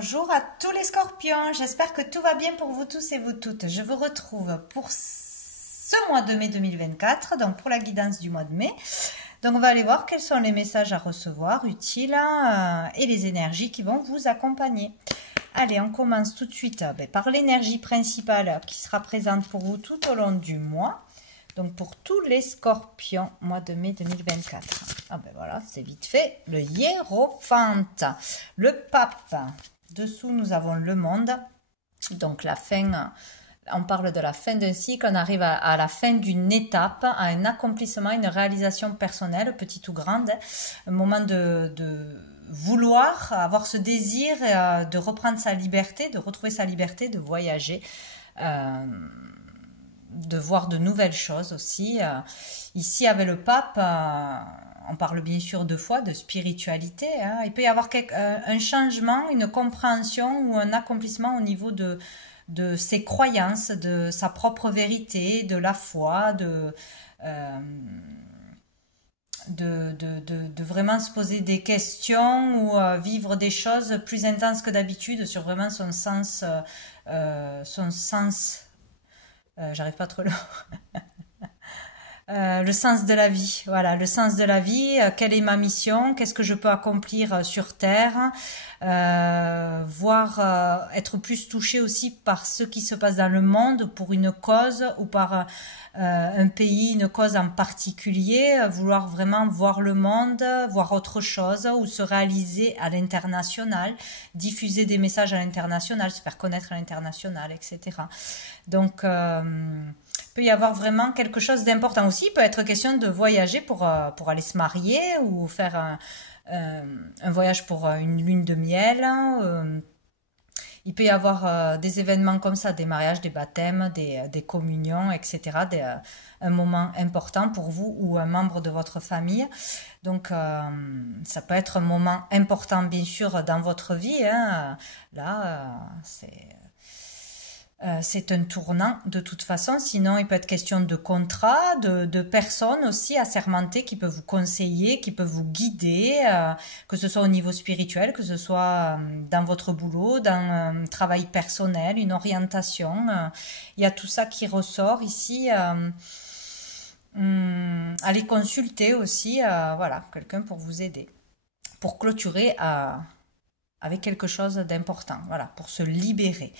Bonjour à tous les scorpions, j'espère que tout va bien pour vous tous et vous toutes. Je vous retrouve pour ce mois de mai 2024, donc pour la guidance du mois de mai. Donc on va aller voir quels sont les messages à recevoir, utiles, et les énergies qui vont vous accompagner. Allez, on commence tout de suite par l'énergie principale qui sera présente pour vous tout au long du mois. Donc pour tous les scorpions, mois de mai 2024. Ah ben voilà, c'est vite fait. Le hiérophante, le pape. Dessous, nous avons le monde. Donc la fin, on parle de la fin d'un cycle. On arrive à la fin d'une étape, à un accomplissement, une réalisation personnelle, petite ou grande. Un moment de vouloir, avoir ce désir de reprendre sa liberté, de retrouver sa liberté, de voyager. De voir de nouvelles choses aussi. Ici, avec le pape, on parle bien sûr deux fois de spiritualité. Il peut y avoir un changement, une compréhension ou un accomplissement au niveau de ses croyances, de sa propre vérité, de la foi, de vraiment se poser des questions ou vivre des choses plus intenses que d'habitude sur vraiment son sens j'arrive pas trop le sens de la vie, voilà, le sens de la vie, quelle est ma mission, qu'est-ce que je peux accomplir sur Terre, être plus touché aussi par ce qui se passe dans le monde pour une cause ou par un pays, une cause en particulier, vouloir vraiment voir le monde, voir autre chose ou se réaliser à l'international, diffuser des messages à l'international, se faire connaître à l'international, etc. Donc, peut y avoir vraiment quelque chose d'important aussi. Il peut être question de voyager pour aller se marier ou faire un voyage pour une lune de miel. Il peut y avoir des événements comme ça, des mariages, des baptêmes, des communions, etc. Un moment important pour vous ou un membre de votre famille. Donc, ça peut être un moment important, bien sûr, dans votre vie. Là, c'est un tournant de toute façon, sinon il peut être question de contrats, de personnes aussi assermentées qui peuvent vous conseiller, qui peuvent vous guider, que ce soit au niveau spirituel, que ce soit dans votre boulot, dans un travail personnel, une orientation. Il y a tout ça qui ressort ici. Allez consulter aussi, voilà, quelqu'un pour vous aider, pour clôturer avec quelque chose d'important, voilà, pour se libérer.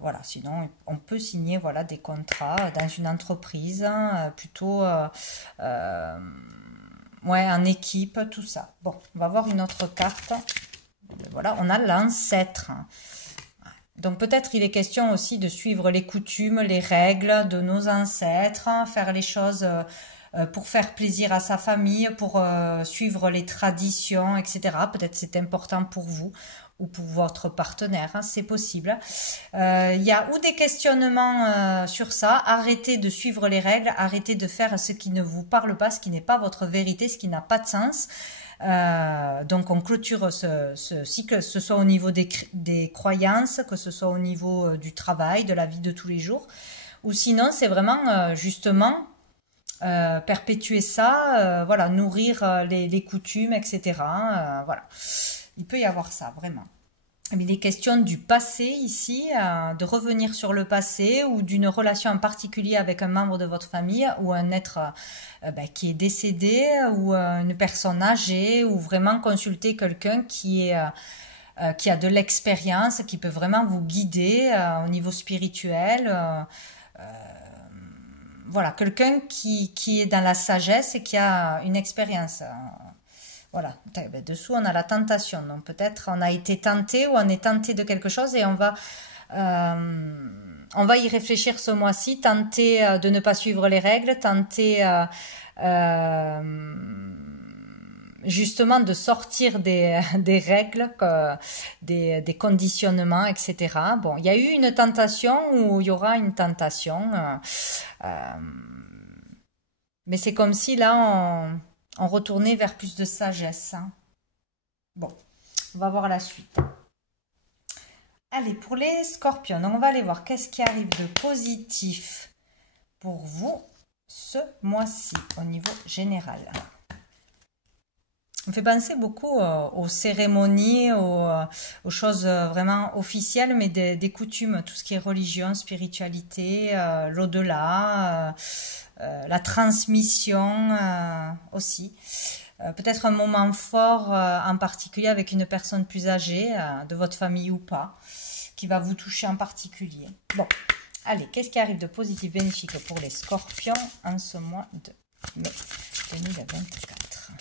Voilà, sinon on peut signer voilà, des contrats dans une entreprise, plutôt ouais, en équipe, tout ça. Bon, on va voir une autre carte. Voilà, on a l'ancêtre. Donc peut-être il est question aussi de suivre les coutumes, les règles de nos ancêtres, faire les choses pour faire plaisir à sa famille, pour suivre les traditions, etc. Peut-être c'est important pour vous ou pour votre partenaire, c'est possible. Il y a ou des questionnements sur ça. Arrêtez de suivre les règles, arrêtez de faire ce qui ne vous parle pas, ce qui n'est pas votre vérité, ce qui n'a pas de sens. Donc on clôture ce cycle, que ce soit au niveau des croyances, que ce soit au niveau du travail, de la vie de tous les jours, ou sinon c'est vraiment justement perpétuer ça, voilà, nourrir les coutumes, etc. Voilà, il peut y avoir ça vraiment. Il est question du passé ici, de revenir sur le passé ou d'une relation en particulier avec un membre de votre famille ou un être qui est décédé ou une personne âgée, ou vraiment consulter quelqu'un qui a de l'expérience, qui peut vraiment vous guider au niveau spirituel. Voilà, quelqu'un qui est dans la sagesse et qui a une expérience. Voilà, dessous on a la tentation, donc peut-être on a été tenté ou on est tenté de quelque chose et on va y réfléchir ce mois-ci, tenter de ne pas suivre les règles, tenter justement de sortir des règles, des conditionnements, etc. Bon, il y a eu une tentation ou il y aura une tentation, mais c'est comme si là on retournait vers plus de sagesse. Bon, on va voir la suite. Allez, pour les scorpions, donc on va aller voir qu'est-ce qui arrive de positif pour vous ce mois-ci au niveau général. On fait penser beaucoup aux cérémonies, aux choses vraiment officielles, mais des coutumes, tout ce qui est religion, spiritualité, l'au-delà, la transmission aussi. Peut-être un moment fort en particulier avec une personne plus âgée, de votre famille ou pas, qui va vous toucher en particulier. Bon, allez, qu'est-ce qui arrive de positif bénéfique pour les scorpions en ce mois de mai 2024?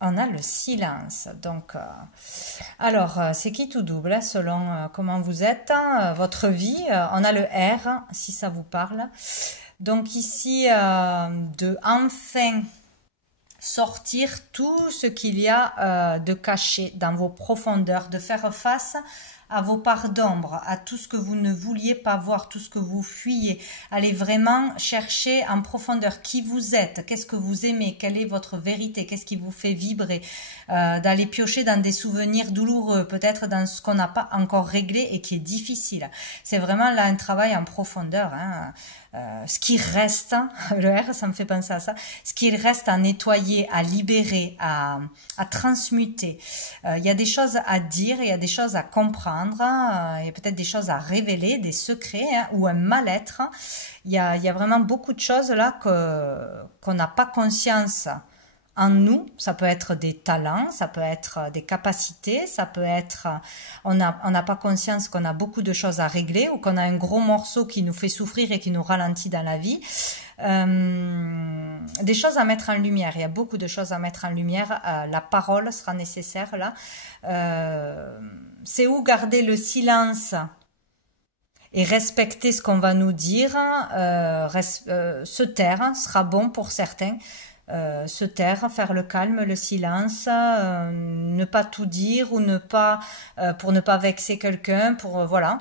On a le silence. Donc, alors, c'est qui tout double, selon comment vous êtes, votre vie. On a le R, si ça vous parle. Donc ici, de enfin sortir tout ce qu'il y a de caché dans vos profondeurs, de faire face à vos parts d'ombre, à tout ce que vous ne vouliez pas voir, tout ce que vous fuyez. Allez vraiment chercher en profondeur qui vous êtes, qu'est-ce que vous aimez, quelle est votre vérité, qu'est-ce qui vous fait vibrer, d'aller piocher dans des souvenirs douloureux, peut-être dans ce qu'on n'a pas encore réglé et qui est difficile. C'est vraiment là un travail en profondeur, hein. Ce qui reste, le R, ça me fait penser à ça, ce qui reste à nettoyer, à libérer, à transmuter. Il y a des choses à dire, il y a des choses à comprendre, il y a peut-être des choses à révéler, des secrets, hein, ou un mal-être. Il y a vraiment beaucoup de choses là qu'on n'a pas conscience en nous. Ça peut être des talents, ça peut être des capacités, ça peut être, on n'a pas conscience qu'on a beaucoup de choses à régler ou qu'on a un gros morceau qui nous fait souffrir et qui nous ralentit dans la vie. Des choses à mettre en lumière, il y a beaucoup de choses à mettre en lumière. La parole sera nécessaire là. C'est où garder le silence et respecter ce qu'on va nous dire, se taire sera bon pour certains. Se taire, faire le calme, le silence, ne pas tout dire ou ne pas pour ne pas vexer quelqu'un, pour voilà.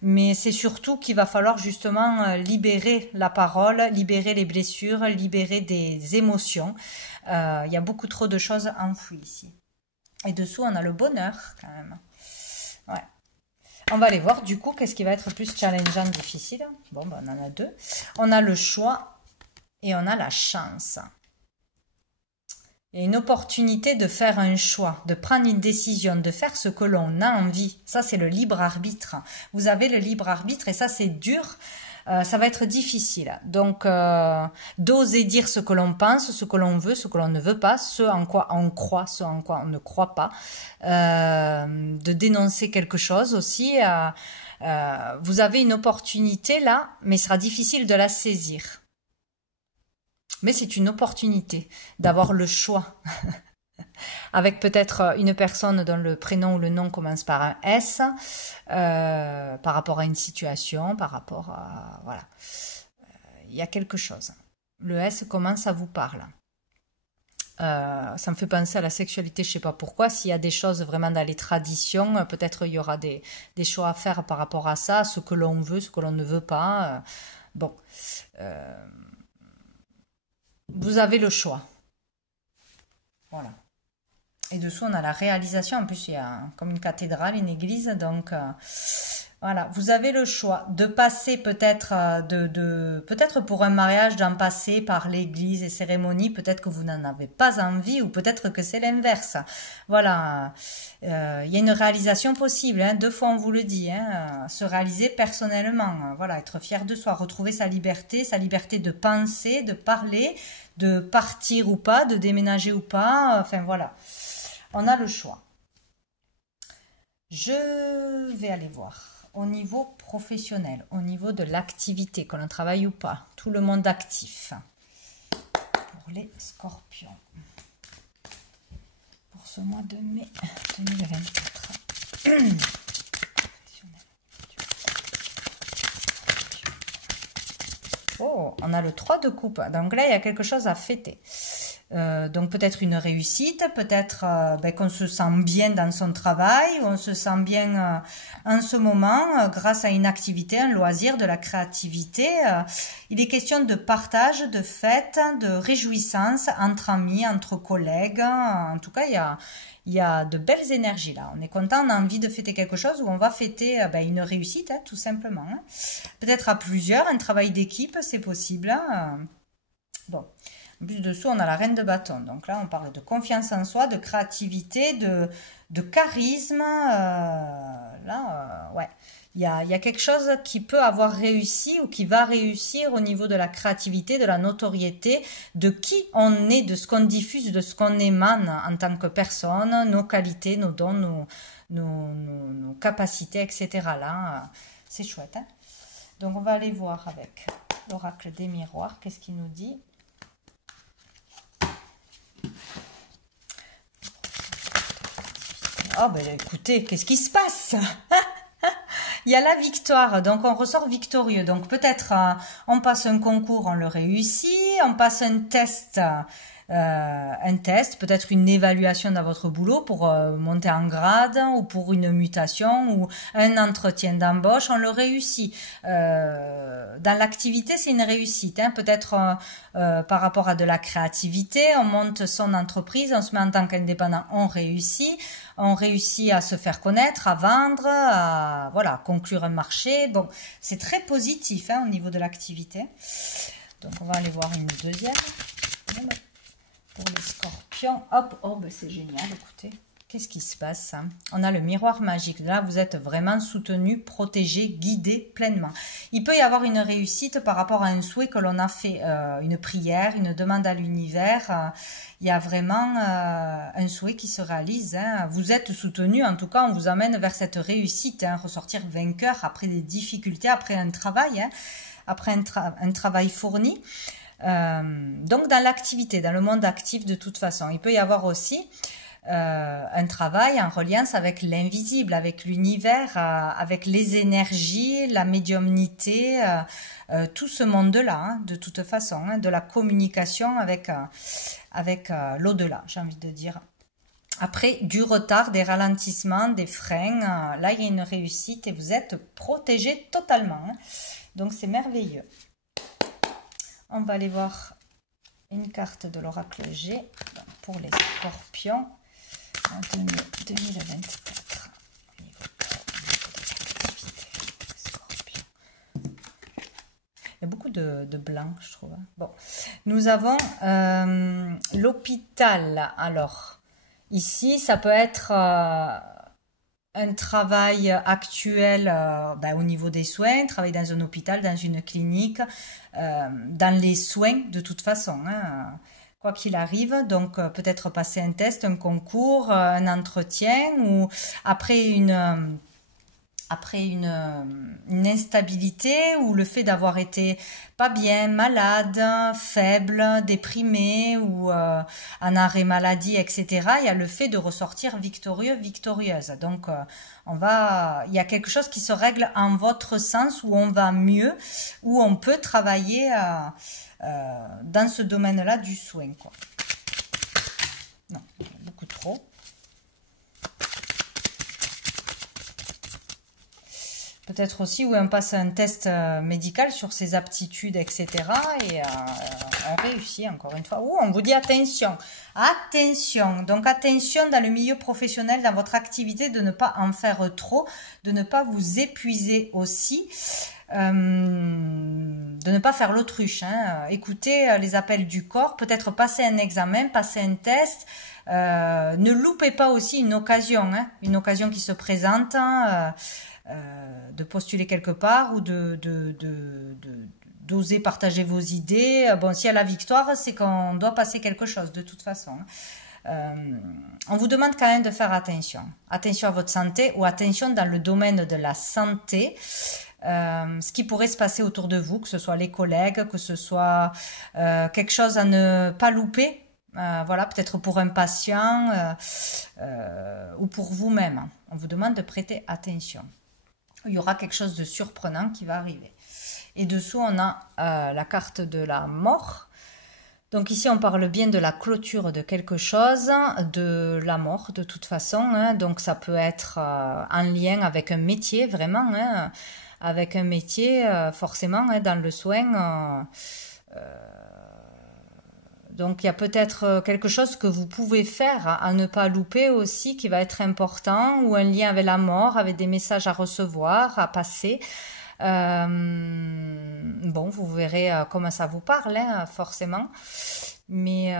Mais c'est surtout qu'il va falloir justement libérer la parole, libérer les blessures, libérer des émotions. Il y a beaucoup trop de choses enfouies ici. Et dessous, on a le bonheur quand même. Ouais. On va aller voir du coup qu'est-ce qui va être plus challengeant, difficile. Bon, ben, on en a deux. On a le choix et on a la chance. Il y a une opportunité de faire un choix, de prendre une décision, de faire ce que l'on a envie. Ça, c'est le libre arbitre. Vous avez le libre arbitre et ça, c'est dur. Ça va être difficile. Donc, d'oser dire ce que l'on pense, ce que l'on veut, ce que l'on ne veut pas, ce en quoi on croit, ce en quoi on ne croit pas. De dénoncer quelque chose aussi. Vous avez une opportunité là, mais il sera difficile de la saisir. Mais c'est une opportunité d'avoir le choix. Avec peut-être une personne dont le prénom ou le nom commence par un S, par rapport à une situation, par rapport à... Voilà. Il y a quelque chose. Le S commence à vous parler. Ça me fait penser à la sexualité, je ne sais pas pourquoi. S'il y a des choses vraiment dans les traditions, peut-être il y aura des choix à faire par rapport à ça, ce que l'on veut, ce que l'on ne veut pas. Bon. Vous avez le choix. Voilà. Et dessous, on a la réalisation. En plus, il y a comme une cathédrale, une église. Donc, voilà. Vous avez le choix de passer peut-être peut-être pour un mariage, d'en passer par l'église et cérémonie. Peut-être que vous n'en avez pas envie ou peut-être que c'est l'inverse. Voilà. Il y a une réalisation possible. Hein. 2 fois, on vous le dit. Hein. Se réaliser personnellement. Voilà. Être fier de soi. Retrouver sa liberté de penser, de parler, de partir ou pas, de déménager ou pas. Enfin, voilà. On a le choix. Je vais aller voir au niveau professionnel, au niveau de l'activité, que l'on travaille ou pas, tout le monde actif. Pour les scorpions. Pour ce mois de mai 2024. Oh, on a le 3 de coupe. Donc là, il y a quelque chose à fêter. Donc peut-être une réussite, peut-être qu'on se sent bien dans son travail, on se sent bien en ce moment grâce à une activité, un loisir, de la créativité. Il est question de partage, de fête, de réjouissance entre amis, entre collègues. En tout cas, il y a de belles énergies là. On est content, on a envie de fêter quelque chose où on va fêter une réussite, tout simplement. Peut-être à plusieurs, un travail d'équipe, c'est possible. Bon. En plus, dessous, on a la reine de bâton. Donc là, on parle de confiance en soi, de créativité, de charisme. Ouais. Il y a quelque chose qui peut avoir réussi ou qui va réussir au niveau de la créativité, de la notoriété, de qui on est, de ce qu'on diffuse, de ce qu'on émane en tant que personne, nos qualités, nos dons, nos capacités, etc. Là, c'est chouette. Hein? Donc, on va aller voir avec l'oracle des miroirs. Qu'est-ce qu'il nous dit? Oh, ben écoutez, qu'est-ce qui se passe? Il y a la victoire, donc on ressort victorieux. Donc peut-être on passe un concours, on le réussit, on passe un test, peut-être une évaluation dans votre boulot pour monter en grade ou pour une mutation ou un entretien d'embauche, on le réussit. Dans l'activité, c'est une réussite. Hein. Peut-être par rapport à de la créativité, on monte son entreprise, on se met en tant qu'indépendant, on réussit à se faire connaître, à vendre, à voilà, conclure un marché. Bon, c'est très positif hein, au niveau de l'activité. Donc, on va aller voir une deuxième. Pour les scorpions. Hop, oh, ben c'est génial, écoutez. Qu'est-ce qui se passe hein? On a le miroir magique. Là, vous êtes vraiment soutenu, protégé, guidé pleinement. Il peut y avoir une réussite par rapport à un souhait que l'on a fait, une prière, une demande à l'univers. Il y a vraiment un souhait qui se réalise. Hein. Vous êtes soutenu, en tout cas, on vous amène vers cette réussite. Hein, ressortir vainqueur après des difficultés, après un travail, hein, après un travail fourni. Donc, dans l'activité, dans le monde actif de toute façon, il peut y avoir aussi un travail en reliance avec l'invisible, avec l'univers, avec les énergies, la médiumnité, tout ce monde-là, hein, de toute façon, hein, de la communication avec l'au-delà, j'ai envie de dire. Après, du retard, des ralentissements, des freins, là, il y a une réussite et vous êtes protégé totalement. Hein. Donc, c'est merveilleux. On va aller voir une carte de l'oracle G pour les scorpions. 2024. Il y a beaucoup de blanc, je trouve. Bon, nous avons l'hôpital. Alors, ici, ça peut être un travail actuel au niveau des soins, travailler dans un hôpital, dans une clinique, dans les soins de toute façon. Hein. Quoi qu'il arrive, donc peut-être passer un test, un concours, un entretien ou après une instabilité ou le fait d'avoir été pas bien, malade, faible, déprimé ou en arrêt maladie, etc. Il y a le fait de ressortir victorieux, victorieuse. Donc il y a quelque chose qui se règle en votre sens où on va mieux, où on peut travailler dans ce domaine-là du soin, quoi. Non, beaucoup trop. Peut-être aussi où on passe un test médical sur ses aptitudes, etc. Et on réussit encore une fois. Ouh, on vous dit attention. Attention. Donc attention dans le milieu professionnel, dans votre activité, de ne pas en faire trop, de ne pas vous épuiser aussi. De ne pas faire l'autruche, hein. Écoutez les appels du corps, peut-être passer un examen, passer un test, ne loupez pas aussi une occasion, hein, une occasion qui se présente, de postuler quelque part ou d'oser partager vos idées. Bon, s'il y a la victoire, c'est qu'on doit passer quelque chose de toute façon. On vous demande quand même de faire attention. Attention à votre santé ou attention dans le domaine de la santé. Ce qui pourrait se passer autour de vous, que ce soit les collègues, que ce soit quelque chose à ne pas louper, voilà, peut-être pour un patient ou pour vous-même. On vous demande de prêter attention. Il y aura quelque chose de surprenant qui va arriver. Et dessous, on a la carte de la mort. Donc ici, on parle bien de la clôture de quelque chose, de la mort de toute façon. Hein. Donc ça peut être en lien avec un métier, vraiment, hein. Avec un métier, forcément, hein, dans le soin. Donc, il y a peut-être quelque chose que vous pouvez faire à ne pas louper aussi, qui va être important, ou un lien avec la mort, avec des messages à recevoir, à passer. Bon, vous verrez comment ça vous parle, hein, forcément. mais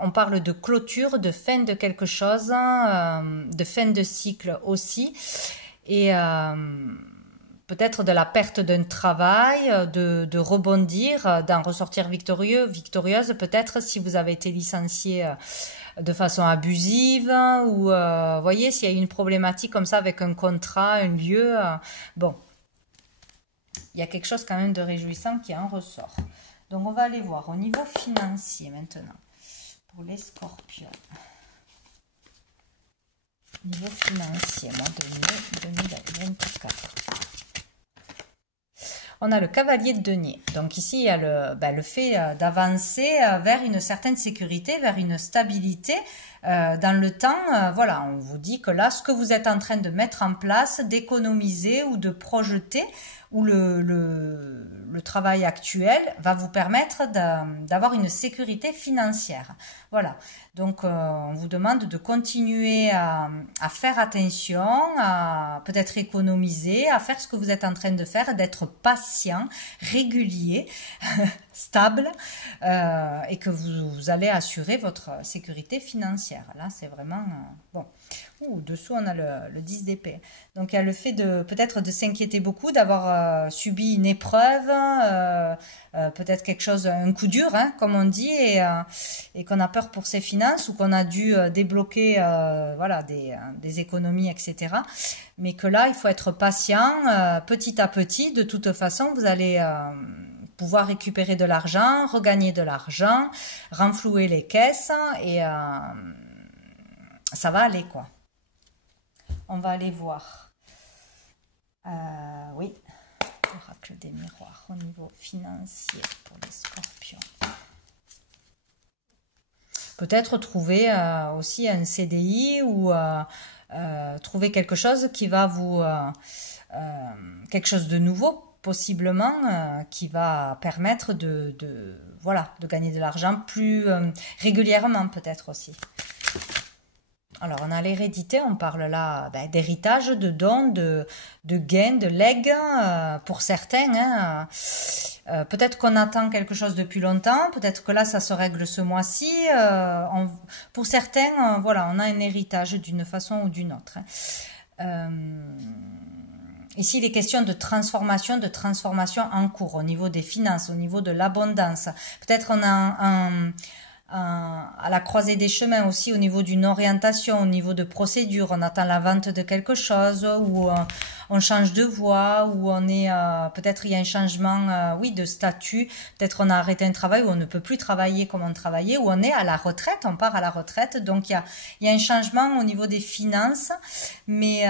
on parle de clôture, de fin de quelque chose, de fin de cycle aussi, et peut-être de la perte d'un travail, de rebondir, d'en ressortir victorieuse, peut-être si vous avez été licencié de façon abusive, ou voyez, s'il y a une problématique comme ça avec un contrat, un lieu, bon, il y a quelque chose quand même de réjouissant qui en ressort. Donc on va aller voir au niveau financier maintenant, pour les scorpions. Niveau financier, mois de mai 2024. On a le cavalier de denier. Donc ici, il y a le fait d'avancer vers une certaine sécurité, vers une stabilité dans le temps. Voilà, on vous dit que là, ce que vous êtes en train de mettre en place, d'économiser ou de projeter, ou le travail actuel va vous permettre d'avoir une sécurité financière. Voilà, donc on vous demande de continuer à faire attention, à peut-être économiser, à faire ce que vous êtes en train de faire, d'être patient, régulier, stable, et que vous allez assurer votre sécurité financière. Là, c'est vraiment... bon. Dessous, on a le 10 d'épée. Donc, il y a le fait de peut-être de s'inquiéter beaucoup, d'avoir subi une épreuve, peut-être quelque chose, un coup dur, hein, comme on dit, et qu'on a peur pour ses finances ou qu'on a dû débloquer voilà, des économies, etc. Mais que là, il faut être patient, petit à petit. De toute façon, vous allez... pouvoir récupérer de l'argent, regagner de l'argent, renflouer les caisses et ça va aller quoi. On va aller voir. Oui, l'oracle des miroirs au niveau financier pour les scorpions. Peut-être trouver aussi un CDI ou trouver quelque chose qui va vous... quelque chose de nouveau possiblement qui va permettre voilà, de gagner de l'argent plus régulièrement peut-être aussi. Alors, on a l'hérédité, on parle là d'héritage, de dons, de gains, de legs pour certains. Hein. Peut-être qu'on attend quelque chose depuis longtemps, peut-être que là, ça se règle ce mois-ci. Pour certains, voilà, on a un héritage d'une façon ou d'une autre. Hein. Ici, il est question de transformation en cours au niveau des finances, au niveau de l'abondance. Peut-être on a à la croisée des chemins aussi au niveau d'une orientation, au niveau de procédure, on attend la vente de quelque chose ou on change de voie ou on est peut-être il y a un changement oui de statut, peut-être on a arrêté un travail ou on ne peut plus travailler comme on travaillait ou on est à la retraite, on part à la retraite, donc il y a un changement au niveau des finances, mais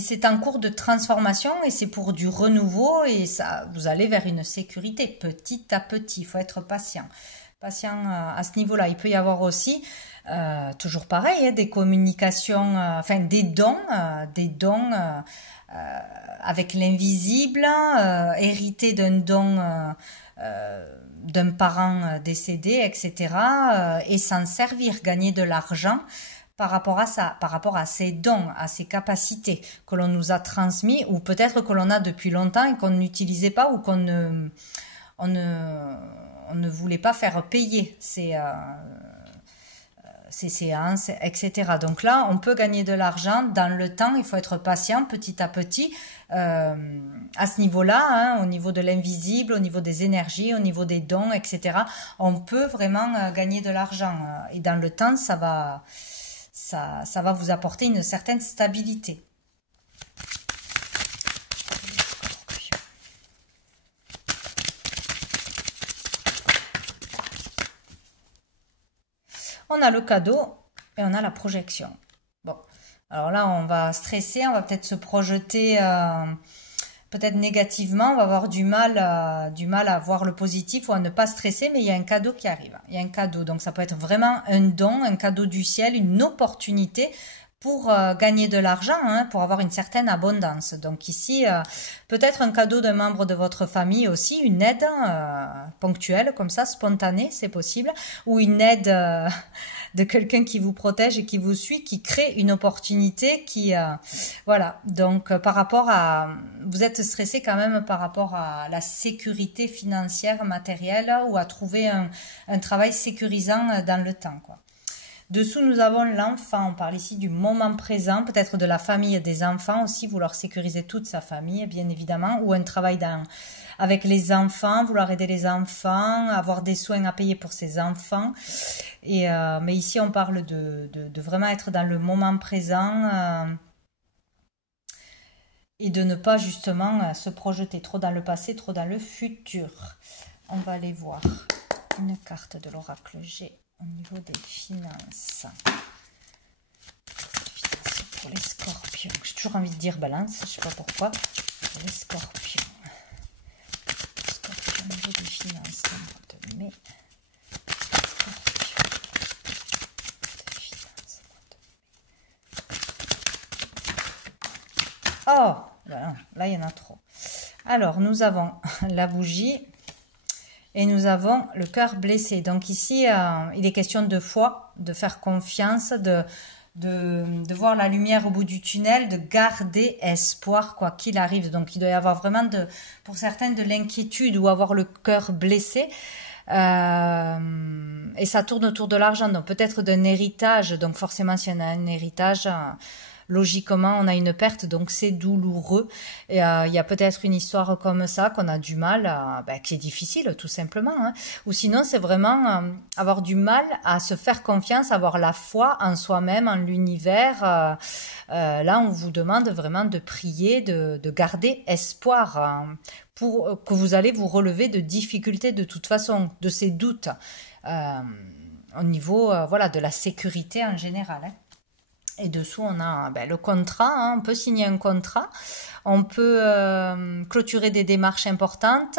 c'est en cours de transformation et c'est pour du renouveau et ça, vous allez vers une sécurité petit à petit. Il faut être patient. Patient à ce niveau-là. Il peut y avoir aussi, toujours pareil, hein, des communications, enfin des dons avec l'invisible, hérité d'un don d'un parent décédé, etc. Et s'en servir, gagner de l'argent. Par rapport à ça, par rapport à ces dons, à ces capacités que l'on nous a transmis ou peut-être que l'on a depuis longtemps et qu'on n'utilisait pas ou qu'on ne voulait pas faire payer ces séances, etc. Donc là, on peut gagner de l'argent dans le temps, il faut être patient petit à petit à ce niveau-là, hein, au niveau de l'invisible, au niveau des énergies, au niveau des dons, etc. On peut vraiment gagner de l'argent et dans le temps, ça va vous apporter une certaine stabilité. On a le cadeau et on a la projection. Bon, alors là, on va stresser, on va peut-être se projeter peut-être négativement, on va avoir du mal à voir le positif ou à ne pas stresser, mais il y a un cadeau qui arrive. Il y a un cadeau, donc ça peut être vraiment un don, un cadeau du ciel, une opportunité pour gagner de l'argent, hein, pour avoir une certaine abondance. Donc ici, peut-être un cadeau d'un membre de votre famille aussi, une aide ponctuelle, comme ça, spontanée, c'est possible, ou une aide de quelqu'un qui vous protège et qui vous suit, qui crée une opportunité, voilà. Donc, par rapport vous êtes stressé quand même par rapport à la sécurité financière, matérielle, ou à trouver un travail sécurisant dans le temps, quoi. Dessous, nous avons l'enfant. On parle ici du moment présent, peut-être de la famille et des enfants aussi, vouloir sécuriser toute sa famille, bien évidemment, ou un travail avec les enfants, vouloir aider les enfants, avoir des soins à payer pour ses enfants. Mais ici, on parle de vraiment être dans le moment présent et de ne pas justement se projeter trop dans le passé, trop dans le futur. On va aller voir une carte de l'oracle G. Au niveau des finances. Pour les scorpions. J'ai toujours envie de dire balance, je ne sais pas pourquoi. Pour les scorpions. Scorpions au niveau des finances. Le mois de mai. Scorpions. Des finances. Oh, voilà, là il y en a trop. Alors, nous avons la bougie. Et nous avons le cœur blessé. Donc ici, il est question de foi, de faire confiance, de voir la lumière au bout du tunnel, de garder espoir quoi qu'il arrive. Donc il doit y avoir vraiment, pour certains, de l'inquiétude ou avoir le cœur blessé. Et ça tourne autour de l'argent. Donc peut-être d'un héritage. Donc forcément, si on a un héritage... logiquement, on a une perte, donc c'est douloureux. Et il y a peut-être une histoire comme ça qu'on a du mal, qui est difficile, tout simplement. Hein. Ou sinon, c'est vraiment avoir du mal à se faire confiance, avoir la foi en soi-même, en l'univers. Là, on vous demande vraiment de prier, de garder espoir pour que vous allez vous relever de difficultés de toute façon, de ces doutes au niveau voilà, de la sécurité en général. Hein. Et dessous, on a le contrat, hein, on peut signer un contrat, on peut clôturer des démarches importantes,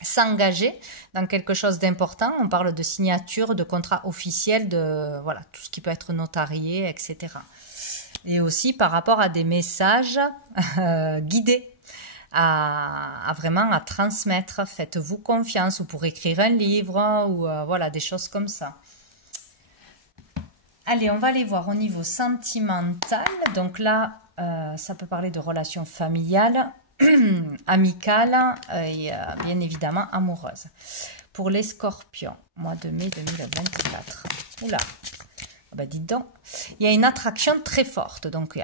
s'engager dans quelque chose d'important. On parle de signature, de contrat officiel, de voilà, tout ce qui peut être notarié, etc. Et aussi par rapport à des messages guidés. Vraiment à transmettre. Faites-vous confiance, ou pour écrire un livre, ou voilà, des choses comme ça. Allez, on va aller voir au niveau sentimental. Donc là, ça peut parler de relations familiales, amicales et bien évidemment amoureuses. Pour les scorpions, mois de mai 2024. Oula, dites donc, il y a une attraction très forte. Donc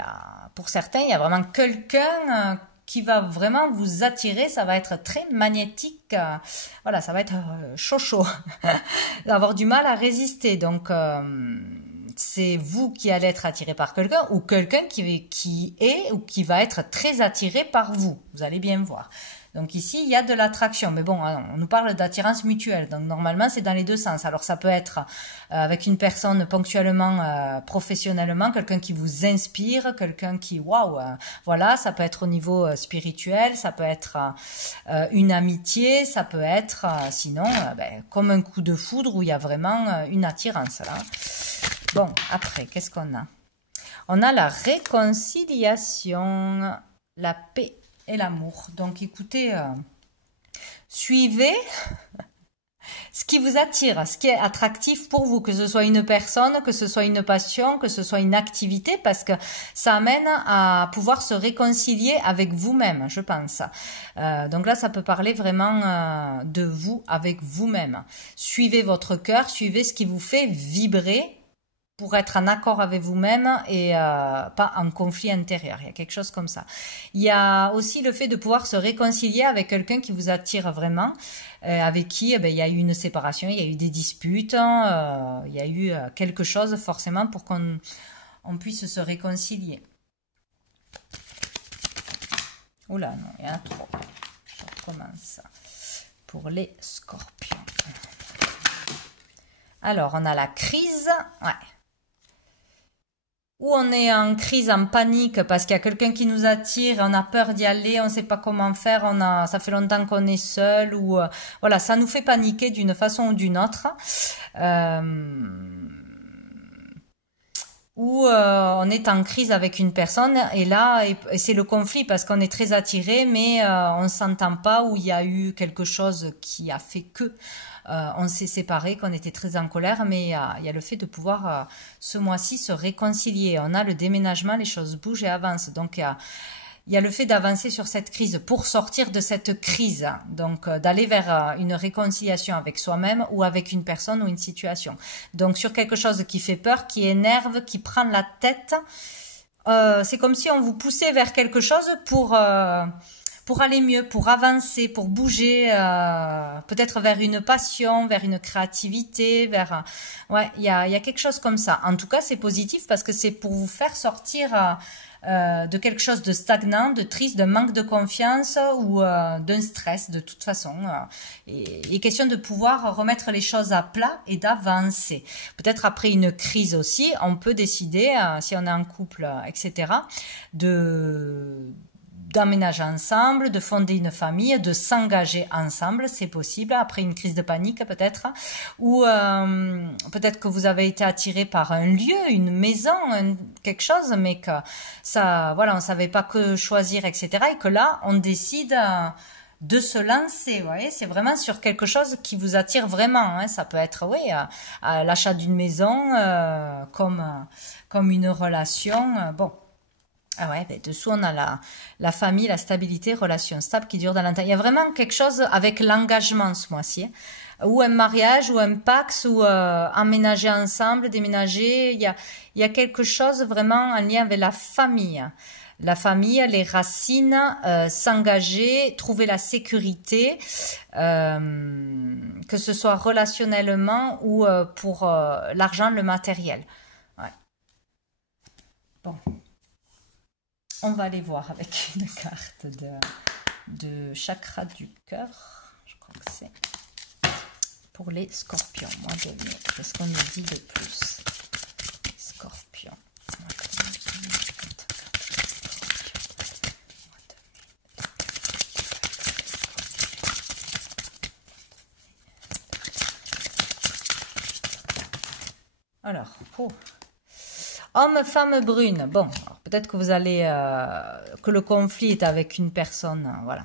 pour certains, il y a vraiment quelqu'un qui va vraiment vous attirer, ça va être très magnétique, voilà, ça va être chaud, avoir du mal à résister. Donc c'est vous qui allez être attiré par quelqu'un, ou quelqu'un qui est ou qui va être très attiré par vous. Vous allez bien voir. Donc ici, il y a de l'attraction. Mais bon, on nous parle d'attirance mutuelle. Donc normalement, c'est dans les deux sens. Alors ça peut être avec une personne ponctuellement, professionnellement, quelqu'un qui vous inspire, quelqu'un qui, waouh, voilà, ça peut être au niveau spirituel, ça peut être une amitié, ça peut être sinon comme un coup de foudre où il y a vraiment une attirance là. Bon, après, qu'est-ce qu'on a? On a la réconciliation, la paix et l'amour. Donc, écoutez, suivez ce qui vous attire, ce qui est attractif pour vous, que ce soit une personne, que ce soit une passion, que ce soit une activité, parce que ça amène à pouvoir se réconcilier avec vous-même, je pense. Donc là, ça peut parler vraiment de vous avec vous-même. Suivez votre cœur, suivez ce qui vous fait vibrer, pour être en accord avec vous-même et pas en conflit intérieur. Il y a quelque chose comme ça. Il y a aussi le fait de pouvoir se réconcilier avec quelqu'un qui vous attire vraiment, avec qui il y a eu une séparation, il y a eu des disputes, il y a eu quelque chose forcément pour qu'on puisse se réconcilier. Oula, non, il y en a trop. Je recommence. Pour les scorpions. Alors, on a la crise. Ouais. Ou on est en crise, en panique parce qu'il y a quelqu'un qui nous attire, on a peur d'y aller, on ne sait pas comment faire, ça fait longtemps qu'on est seul, ou voilà, ça nous fait paniquer d'une façon ou d'une autre. Ou on est en crise avec une personne et là c'est le conflit parce qu'on est très attiré mais on ne s'entend pas, ou il y a eu quelque chose qui a fait que on s'est séparés, qu'on était très en colère, mais il y a le fait de pouvoir ce mois-ci se réconcilier. On a le déménagement, les choses bougent et avancent. Donc il y a le fait d'avancer sur cette crise pour sortir de cette crise, donc d'aller vers une réconciliation avec soi-même ou avec une personne ou une situation. Donc sur quelque chose qui fait peur, qui énerve, qui prend la tête, c'est comme si on vous poussait vers quelque chose pour aller mieux, pour avancer, pour bouger, peut-être vers une passion, vers une créativité, vers... ouais, il y a quelque chose comme ça. En tout cas, c'est positif parce que c'est pour vous faire sortir de quelque chose de stagnant, de triste, d'un manque de confiance ou d'un stress de toute façon. Il est question de pouvoir remettre les choses à plat et d'avancer. Peut-être après une crise aussi, on peut décider, si on est en couple, etc., d'emménager ensemble, de fonder une famille, de s'engager ensemble, c'est possible, après une crise de panique peut-être, ou peut-être que vous avez été attiré par un lieu, une maison, quelque chose, mais que ça, voilà, on ne savait pas que choisir, etc., et que là, on décide de se lancer, vous voyez, c'est vraiment sur quelque chose qui vous attire vraiment, hein. Ça peut être, oui, l'achat d'une maison, comme une relation, bon. Ah ouais, ben dessous on a la famille, la stabilité, relation stable qui dure dans longtemps. Il y a vraiment quelque chose avec l'engagement ce mois-ci, ou un mariage, ou un pax, ou emménager ensemble, déménager. Il y a quelque chose vraiment en lien avec la famille. La famille, les racines, s'engager, trouver la sécurité, que ce soit relationnellement ou pour l'argent, le matériel. Ouais. Bon. On va aller voir avec une carte de chakra du cœur. Je crois que c'est pour les scorpions. Mois de mai. Qu'est-ce qu'on nous dit de plus? Scorpion. Alors, oh. Homme, femme brune. Bon, peut-être que vous allez... que le conflit est avec une personne, voilà.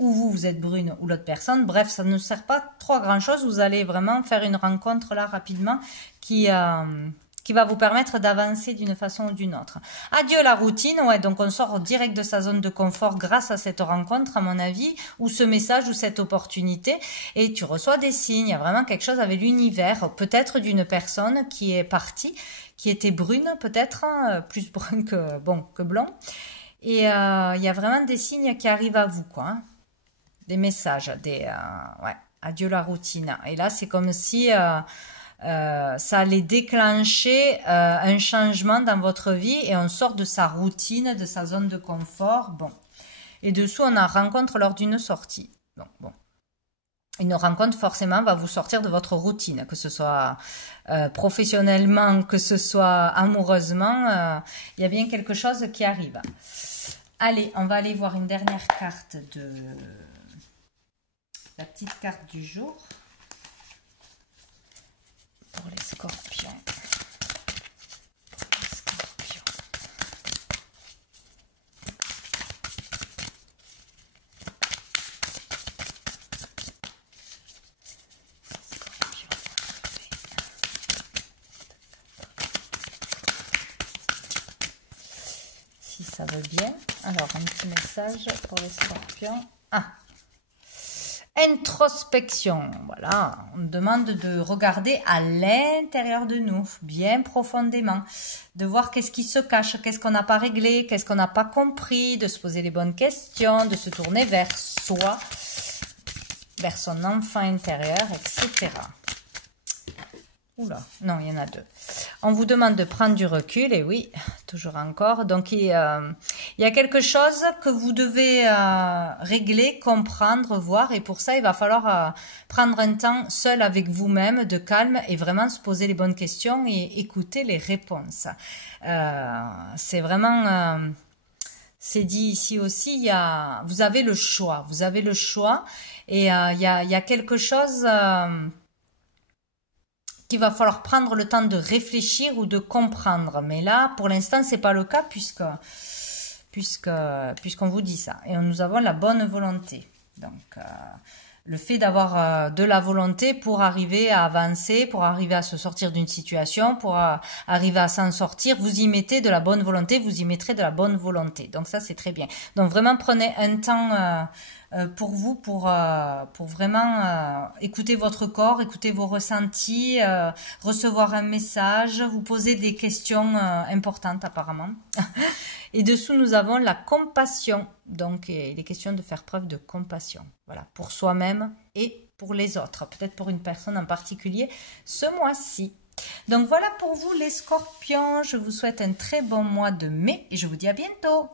Ou vous êtes brune ou l'autre personne. Bref, ça ne sert pas trop à grand-chose. Vous allez vraiment faire une rencontre là rapidement qui va vous permettre d'avancer d'une façon ou d'une autre. Adieu la routine, ouais, donc on sort direct de sa zone de confort grâce à cette rencontre, à mon avis, ou ce message, ou cette opportunité, et tu reçois des signes. Il y a vraiment quelque chose avec l'univers, peut-être d'une personne qui est partie, qui était brune peut-être, hein, plus brune que, bon, que blond. Et il y a vraiment des signes qui arrivent à vous, quoi. Hein. Des messages, ouais, adieu la routine. Et là, c'est comme si ça allait déclencher un changement dans votre vie et on sort de sa routine, de sa zone de confort. Bon. Et dessous, on a rencontre lors d'une sortie. Bon. Une rencontre, forcément, va vous sortir de votre routine, que ce soit professionnellement, que ce soit amoureusement. Il y a bien quelque chose qui arrive. Allez, on va aller voir une dernière carte de... la petite carte du jour. Pour les scorpions. Si ça veut bien. Alors, un petit message pour les scorpions. Ah! Introspection, voilà, on demande de regarder à l'intérieur de nous, bien profondément, de voir qu'est-ce qui se cache, qu'est-ce qu'on n'a pas réglé, qu'est-ce qu'on n'a pas compris, de se poser les bonnes questions, de se tourner vers soi, vers son enfant intérieur, etc. Oula, non, il y en a deux. On vous demande de prendre du recul, et oui, toujours encore. Donc, il y a quelque chose que vous devez régler, comprendre, voir. Et pour ça, il va falloir prendre un temps seul avec vous-même, de calme, et vraiment se poser les bonnes questions et écouter les réponses. C'est vraiment... c'est dit ici aussi, vous avez le choix. Vous avez le choix. Et il y a quelque chose... qu'il va falloir prendre le temps de réfléchir ou de comprendre. Mais là, pour l'instant, c'est pas le cas puisqu'on vous dit ça. Et nous avons la bonne volonté. Donc, le fait d'avoir de la volonté pour arriver à avancer, pour arriver à se sortir d'une situation, pour arriver à s'en sortir, vous y mettez de la bonne volonté, vous y mettrez de la bonne volonté. Donc ça, c'est très bien. Donc vraiment, prenez un temps pour vous, pour vraiment écouter votre corps, écouter vos ressentis, recevoir un message, vous poser des questions importantes apparemment. Et dessous, nous avons la compassion. Donc, il est question de faire preuve de compassion. Voilà, pour soi-même et pour les autres. Peut-être pour une personne en particulier ce mois-ci. Donc, voilà pour vous les scorpions. Je vous souhaite un très bon mois de mai et je vous dis à bientôt.